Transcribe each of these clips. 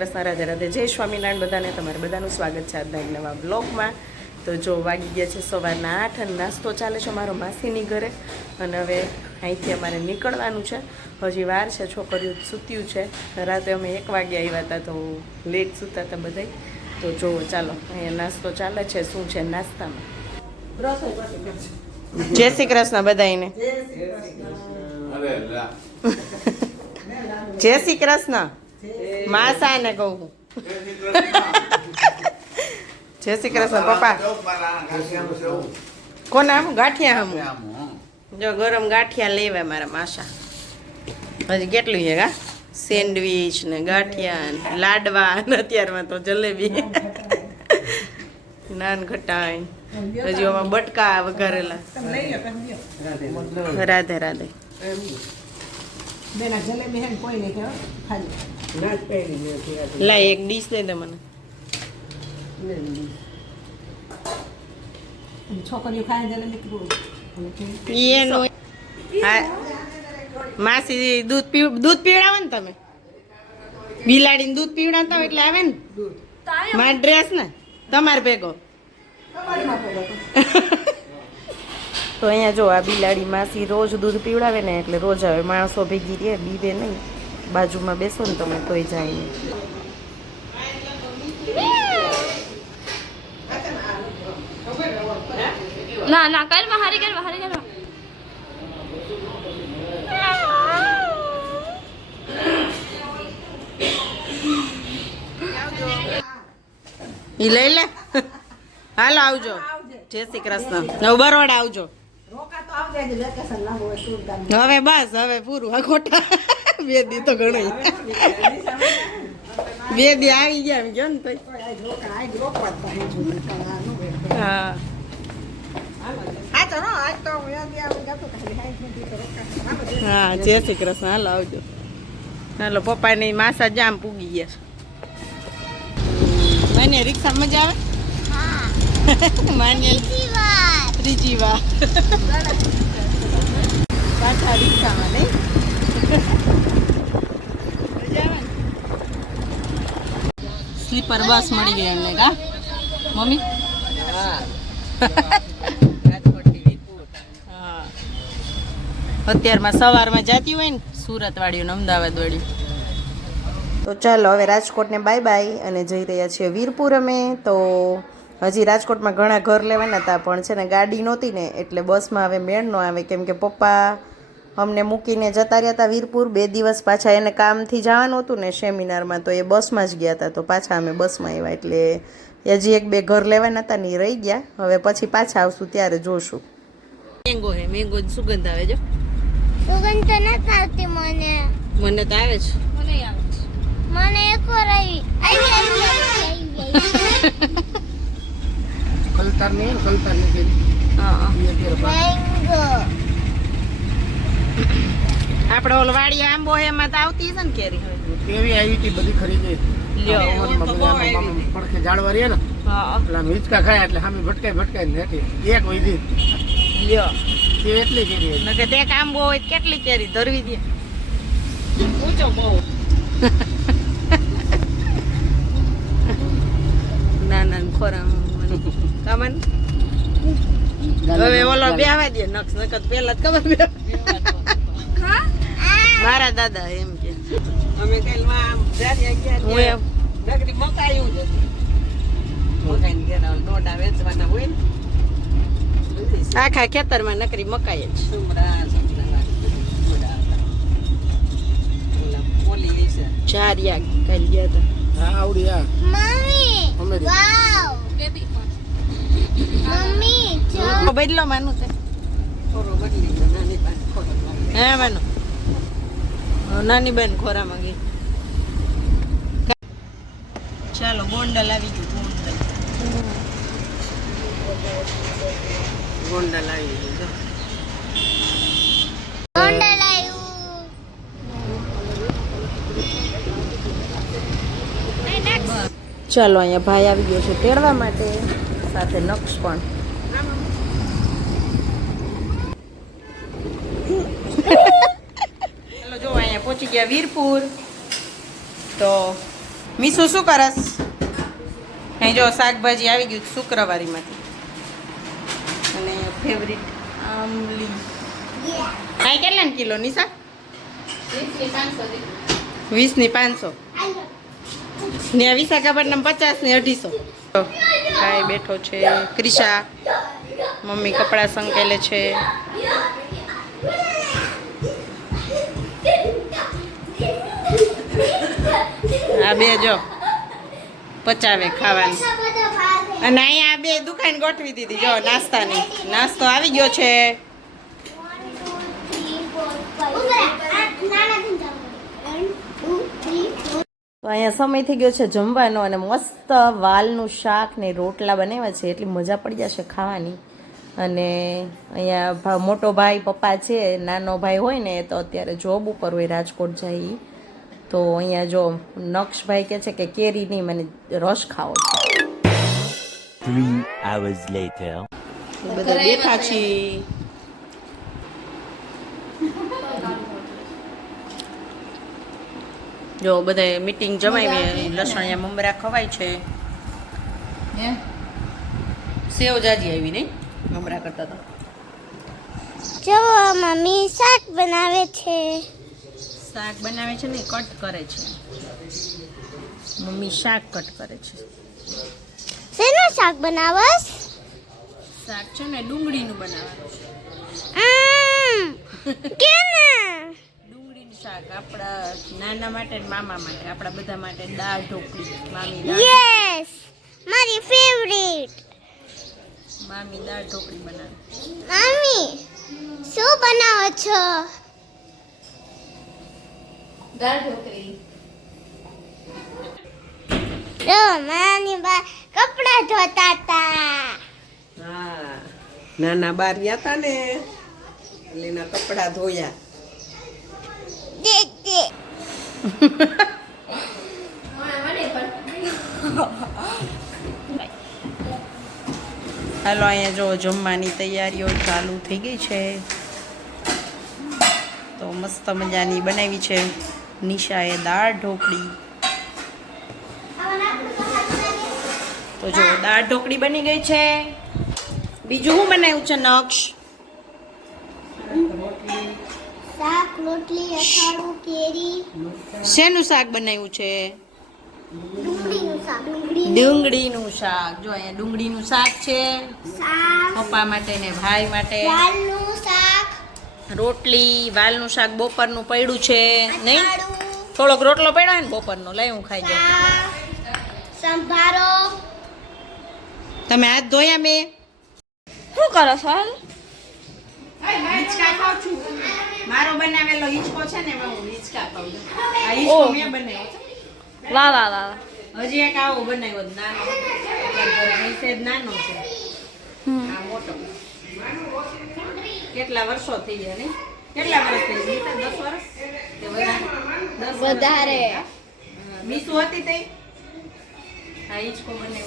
કૃષ્ણ રાધે રાધે જય સ્વામિનારાયણ બધાને તમારે બધાનું સ્વાગત છે આજના એક નવા બ્લોગમાં. તો જો વાગી ગયા છે સવારના આઠ અને નાસ્તો ચાલે છે અમારો માસીની ઘરે. અને હવે અહીંથી અમારે નીકળવાનું છે. હજી વાર છે છોકરીઓ સૂત્યું છે. રાતે અમે એક વાગે આવ્યા હતા તો લેટ સૂતા હતા બધાય. તો જો ચાલો અહીંયા નાસ્તો ચાલે છે શું છે નાસ્તામાં? જય શ્રી કૃષ્ણ બધાને જય શ્રી કૃષ્ણ. માસાને કહું હું જય શ્રી કૃષ્ણ, પપ્પા. કોના આમ ગાંઠિયા આમ જો ગરમ ગાંઠિયા લેવા મારા માસા. હજી કેટલું છે કા સેન્ડવીચ ને ગાંઠિયા ને લાડવા ને અત્યારમાં તો જલેબી. નાન ખટાઈ હજી આમાં બટકા વઘારેલા. રાધે રાધે. બેના જલેબી હે કોઈ નહીં ખાલી લાય એક ડીશ દે દે મને. છોકરીઓ ખાય માસી દૂધ પી દૂધ પીવડાવે ને તમે. બિલાડીને દૂધ પીવડાવતા હોય એટલે આવે ને. મારા ડ્રેસ ને તમારે ભેગો. તો અહીંયા જો આ બિલાડી માસી રોજ દૂધ પીવડાવે ને એટલે રોજ આવે માણસો ભેગી રહે બીવે નહીં. બાજુમાં બેસો ને તમે તોય જાય નહીં. ના ના કરવા હારી કરવા હારી કરવા ઈ લઈ લે. હાલો આવજો. જય શ્રી કૃષ્ણ. નવ બરોડ આવજો. હવે બસ હવે પૂરું આ ખોટા. બે દી તો ઘણી. બે દી આવી ગયા એમ ગયો ને તોય. આજ રોકા આજ રોકવા જ પાહે છું કરવાનું હોય. હા નો હું જય શ્રી કૃષ્ણ. હાલો આવજો. હાલો પપ્પાની માસા જામ પૂગી ગયા છે. મને રિક્ષા મજા આવે? માન્ય ત્રીજી વાર. પાછા રિક્ષામાં નહીં મજા આવે ને સ્લીપર બસ મળી ગઈ એમને, કા? મમ્મી? અત્યારમાં સવારમાં જતી હોય ને સુરત વાળીઓ અમદાવાદ વાળીઓ. તો ચાલો, હવે રાજકોટને બાય બાય અને જઈ રહ્યા છીએ વીરપુર અમે. તો હજી રાજકોટમાં ઘણા ઘર લેવાના હતા, પણ છે ને ગાડી નહોતી ને, એટલે બસમાં હવે મેળ ન આવે. કેમ કે પપ્પા અમને મૂકીને જતા રહ્યા હતા વીરપુર. બે દિવસ પાછા એને કામથી જવાનું હતું ને સેમિનારમાં તો એ બસમાં જ ગયા હતા. તો પાછા અમે બસમાં આવ્યા એટલે હજી એક બે ઘર લેવાના હતા ને એ રહી ગયા. હવે પછી પાછા આવશું ત્યારે જોશું. મેંગો હે મેંગો સુગંધ આવે જો સુગંધ તો નથી આવતી મને. મને તો આવે છે. મને આવે છે. મને એક વાર આવી આવી આવી આવી કલતાર નહીં કલતાર નહીં હા મેંગો. આપણે ઓલવાડી આંબો હે એમાં તો આવતી છે ને કેરી. કેવી આવી હતી બધી ખરી ગઈ લ્યો. પડખે ને હિંચકા ખાય એટલે સામે ભટકાઈ ભટકાઈ નેટી એક વૈધી. લ્યો. તે એટલી કેરી નકે તે આંબો હોય કેટલી કેરી ધરવી દે. ઊંચો બહુ. ના ના ખોરા કમન? હવે ઓલો બેહવા દે નક્ષ નકર પેલા જ ખબર મારા દાદા એમ કે. અમે ગયા હું એમ. નગરી મકાયું જ મકાઈને ઘેરા દોડા વેચવાના હોય ને. આખા ખેતરમાં નકરી મકાય જ. ચારિયા કાલ ગયા હતા. હા આવડી આ. મમ્મી વાવ. મમ્મી બદલો માનું છે. થોડો બદલી ગયો નાની પાસે હે માનું. નાની બેન ખોરા માંગી. ચાલો ગોંડલ આવી ગયું જો. ગોંડલ ચાલો અહીંયા ભાઈ આવી ગયો છે તેડવા માટે સાથે નક્ષ પણ. ચાલો જો અહીંયા પહોંચી ગયા વીરપુર તો મીસુ શું કરસ? અહીં જો, શાકભાજી આવી ગયું શુક્રવારીમાંથી. અને ફેવરિટ આમલી આ કેટલા કિલો, નિશા? વીસની પાંચસો. ને વીસા ખબર ને પચાસ ને અઢીસો. ભાઈ બેઠો છે, ક્રિશા. મમ્મી કપડાં સંકેલે છે. આ બે જો. પચાવે ખાવાનું. અને અહીંયા આ બે દુકાન ગોઠવી દીધી. જો, નાસ્તાની. નાસ્તો આવી ગયો છે. અહીંયા સમય થઈ ગયો છે જમવાનો અને મસ્ત વાલનું શાક ને રોટલા બનાવ્યા છે. એટલી મજા પડી જશે ખાવાની. અને અહીંયા મોટો ભાઈ પપ્પા છે, નાનો ભાઈ હોય ને તો અત્યારે જોબ ઉપર હોય, રાજકોટ જાય. તો અહીંયા જો નક્ષભાઈ કહે છે કે કેરી નહીં મને રસ ખાવો છે. Three hours later. બધા બેઠા છીએ. જો બધા મીટિંગ જમાવી લસણિયા મમરા ખવાય છે. સેવ જાજી આવી નહીં મમરા કરતા તો. જો મમ્મી શાક બનાવે છે. શાક બનાવે છે ને કટ કરે છે. મમ્મી શાક કટ કરે છે. શેનું શાક બનાવસ શાક છે ને ડુંગળીનું બનાવવાનું કેના? ડુંગળીનું શાક આપણા નાના માટે મામા માટે આપણા બધા માટે દાળ ઢોકળી મામી યસ મારી ફેવરિટ મામી દાળ ઢોકળી બનાવે. મામી શું બનાવો છો? જો માની બા કપડા ધોતા હતા હા નાના બાર ગયા હતા ને એટલે એના કપડા ધોયા. હાલો અહીંયા જો જમવાની તૈયારીઓ ચાલુ થઈ ગઈ છે. તો મસ્ત મજાની બનાવી છે. નિશાએ દાળ ઢોકળી. તો જો દાળ ઢોકળી બની ગઈ છે. બીજું શું બનાવ્યું છે નક્ષ શાક રોટલી અથાણું કેરી. શેનું શાક બનાવ્યું છે? ડુંગળીનું શાક જો અહીંયા ડુંગળીનું શાક છે. પપ્પા માટે ને ભાઈ માટે. રોટલી વાલનું શાક બપોરનું પડ્યું છે નહીં? થોડોક રોટલો પડ્યો હોય ને બપોરનો. લઈ હું ખાઈ જાઉં. સંભારો. તમે હાથ ધોયા મેં શું કરો છો હિંચકા ખાઉં છું. મારો બનાવેલો હિચકો છે ને એમાં હું હિચકા ખાઉં છું. આ હિંચકો મેં બનાવ્યો છે. વાહ વાહ વાહ હજી એક આવો બનાવ્યો નાનો. નાનો છે. આ મોટો. કેટલા વર્ષો થઈ ગયા ને કેટલા વર્ષ થઈ ગયા? દસ વર્ષ? વધારે? મીસુ હતી તે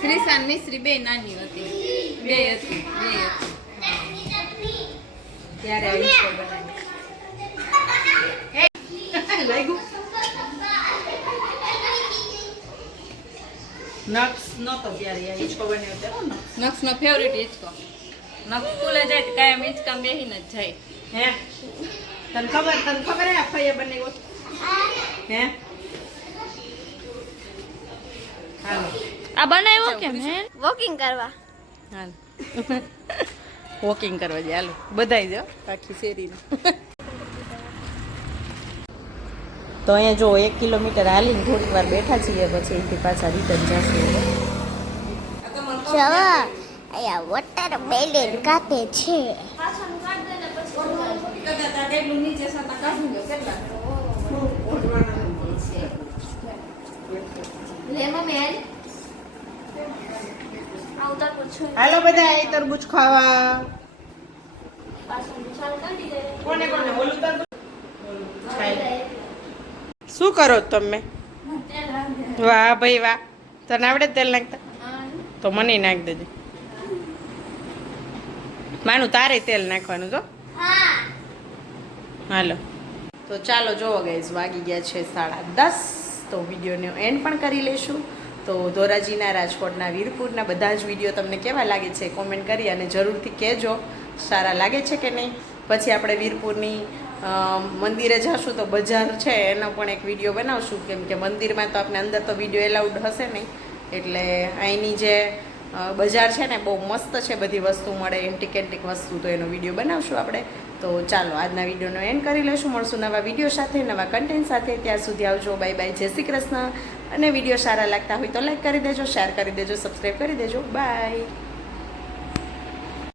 ક્રિશાન મિસ્ત્રી બે નાની હતી. બે હતી? બે હતી. ત્યારે આ હિંચકો બનાવી લાગ્યું? નક્ષ તો ત્યારે હિંચકો બનાવ્યો ત્યારે નક્ષ. નક્ષનો ફેવરિટ હિંચકો. નક્ષ ફૂલે જાય કાયમ હિંચકામાં બેસીને જ જાય. હે? તને ખબર? તને ખબર હે અફાઈએ બંને હે? હાલો. આ બનાવ્યો કેમ હે વોકિંગ કરવા. હાલ. વોકિંગ કરવા જાય હાલો. બધાય જો આખી શેરીને. તો અહીંયા જો એક કિલોમીટર હાલીને થોડીક વાર બેઠા છીએ પછી અહીંથી પાછા રિટર્ન જશું. જો અહીંયા વોટર બેલેન કાપે છે. હાલો. બધા એ તરબૂચ ખાવા. કોને કોને ઓલું શું કરો તમે? વાહ ભાઈ વાહ. તને આવડે તેલ નાખતા? તો મને નાખ દેજે. માનું તારે તેલ નાખવાનું જો. હાલો. તો ચાલો જોવો ગાઈઝ વાગી ગયા છે સાડા દસ. તો વિડીયોને એન્ડ પણ કરી લેશું. તો ધોરાજીના રાજકોટના વીરપુરના બધા જ વીડિયો તમને કેવા લાગે છે કોમેન્ટ કરી અને જરૂરથી કહેજો. સારા લાગે છે કે નહીં? પછી આપણે વીરપુરની મંદિરે જશું તો બજાર છે એનો પણ એક વીડિયો બનાવશું. કેમ કે મંદિરમાં તો આપણે અંદર તો વીડિયો એલાઉડ હશે નહીં. એટલે અહીંની જે બજાર છે ને, બહુ મસ્ત છે બધી વસ્તુ મળે એન્ટિક એન્ટિક વસ્તુ, તો એનો વીડિયો બનાવશું આપણે. તો ચાલો, આજના વિડીયોનો એન્ડ કરી લઈશું. મળશું નવા વીડિયો સાથે, નવા કન્ટેન્ટ સાથે. ત્યાં સુધી આવજો. બાય બાય જય શ્રી કૃષ્ણ. અને વીડિયો સારા લાગતા હોય તો લાઈક કરી દેજો શેર કરી દેજો સબસ્ક્રાઈબ કરી દેજો. બાય